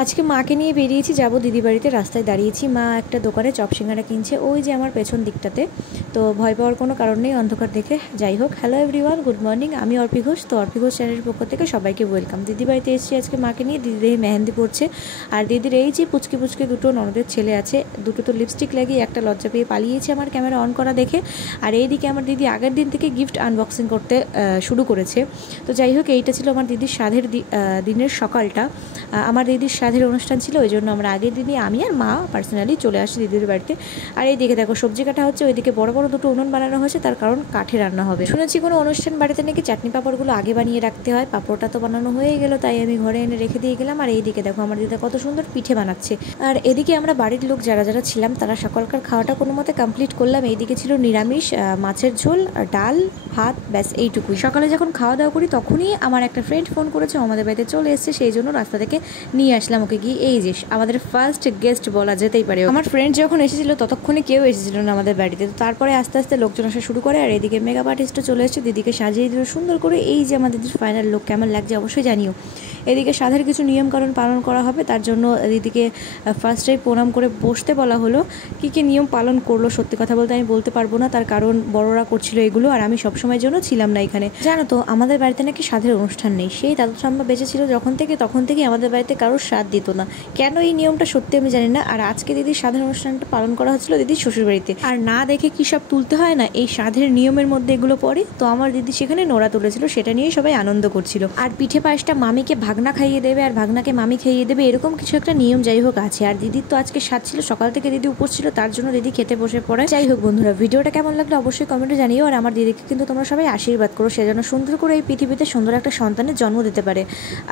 আজকে মাকে নিয়ে বেরিয়েছি, যাব দিদি বাড়িতে। রাস্তায় দাঁড়িয়েছি, মা একটা দোকানে চপ সিঙ্গারা কিনছে, ওই যে আমার পেছন দিকটাতে। তো ভয় পাওয়ার কোনো কারণ নেই অন্ধকার দেখে। যাই হোক, হ্যালো এভরিওয়ান, গুড মর্নিং। আমি অর্পি ঘোষ। তো অর্পি ঘোষ চ্যানেলের পক্ষ থেকে সবাইকে ওয়েলকাম। দিদি বাড়িতে এসেছি আজকে মাকে নিয়ে। দিদি দেখে মেহেন্দি পড়ছে, আর দিদির এই যে পুচকে পুচকে দুটো ননদের ছেলে আছে, দুটো তো লিপস্টিক লাগিয়ে একটা লজ্জা পেয়ে পালিয়েছে আমার ক্যামেরা অন করা দেখে। আর এইদিকে আমার দিদি আগের দিন থেকে গিফট আনবক্সিং করতে শুরু করেছে। তো যাই হোক, এইটা ছিল আমার দিদির সাধের দিনের সকালটা। আমার দিদির সাধের অনুষ্ঠান ছিল, ওই জন্য আমরা আগের দিনই আমি আর মা পার্সোনালি চলে আসি দিদির বাড়িতে। আর এই দিকে দেখো সবজি কাটা হচ্ছে, ওইদিকে বড় বড় দুটো উনুন বানানো হয়েছে, তার কারণ কাঠে রান্না হবে। শুনেছি কোনো অনুষ্ঠান বাড়িতে নাকি চাটনি পাঁপড়গুলো আগে বানিয়ে রাখতে হয়। পাঁপড়টা তো বানানো হয়ে গেল, তাই আমি ঘরে এনে রেখে দিয়ে গেলাম। আর এইদিকে দেখো আমার দিদা কত সুন্দর পিঠে বানাচ্ছে। আর এদিকে আমরা বাড়ির লোক যারা যারা ছিলাম তারা সকালকার খাওয়াটা কোনো মতে কমপ্লিট করলাম। এইদিকে ছিল নিরামিষ, মাছের ঝোল, ডাল, ভাত, ব্যাস এইটুকুই। সকালে যখন খাওয়া দাওয়া করি তখনই আমার একটা ফ্রেন্ড ফোন করেছে, আমাদের বাড়িতে চলে এসেছে, সেই জন্য রাস্তা থেকে নিয়ে আসলাম ওকে গিয়ে। এই যে আমাদের ফার্স্ট গেস্ট বলা যেতেই পারে। আমার ফ্রেন্ড যখন এসেছিল ততক্ষণে কেউ এসেছিল না আমাদের বাড়িতে। তো তারপরে আস্তে আস্তে লোকজন আসা শুরু করে। আর এদিকে মেকআপ আর্টিস্টও চলে এসেছে, দিদিকে সাজিয়ে দিল সুন্দর করে। এই যে আমার দিদির ফাইনাল লুক কেমন লাগছে অবশ্যই জানিও। এদিকে সাধের কিছু নিয়মকানুন পালন করা হবে, তার জন্য দিদিকে ফার্স্টেই প্রণাম করে বসতে বলা হলো। কী কী নিয়ম পালন করলো সত্যি কথা বলতে আমি বলতে পারবো না, তার কারণ বড়রা করছিল এগুলো, আর আমি সবসময়ের জন্য ছিলাম না এখানে। জানো তো আমাদের বাড়িতে নাকি সাধের অনুষ্ঠান নেই। সেই দাদু ঠাম্মা বেঁচে ছিল যখন থেকে, তখন থেকেই আমাদের বাড়িতে কারোর সাধ দিত না। কেন এই নিয়মটা সত্যি আমি জানি না। আর আজকে দিদির সাধের অনুষ্ঠানটা পালন করা হচ্ছিল দিদির শ্বশুরবাড়িতে। আর না দেখে কি সব তুলতে হয় না, এই সাধের নিয়মের মধ্যে এগুলো পড়ে। তো আমার দিদি সেখানে নোড়া তুলেছিল, সেটা নিয়েই সবাই আনন্দ করছিল। আর পিঠে পায়েসটা মামিকে ভাগনা খাইয়ে দেবে, আর ভাগনাকে মামি খাইয়ে দেবে, এরকম কিছু একটা নিয়ম যাই হোক আছে। আর দিদির তো আজকে সাধ ছিল, সকাল থেকে দিদি উপোস ছিল, তার জন্য দিদি খেতে বসে পড়ে। যাই হোক বন্ধুরা, ভিডিওটা কেমন লাগলো অবশ্যই কমেন্টে জানিও। আর আমার দিদিকে কিন্তু তোমরা সবাই আশীর্বাদ করো, সেজন্য সুন্দর করে এই পৃথিবীতে সুন্দর একটা সন্তানের জন্ম দিতে পারে।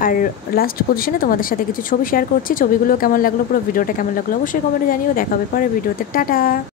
আর লাস্ট পজিশনে তোমাদের সাথে কিছু ছবি শেয়ার করছি, ছবিগুলো কেমন লাগলো, পুরো ভিডিওটা কেমন লাগলো অবশ্যই কমেন্টে জানিও। দেখা হবে পরে ভিডিওতে। টাটা।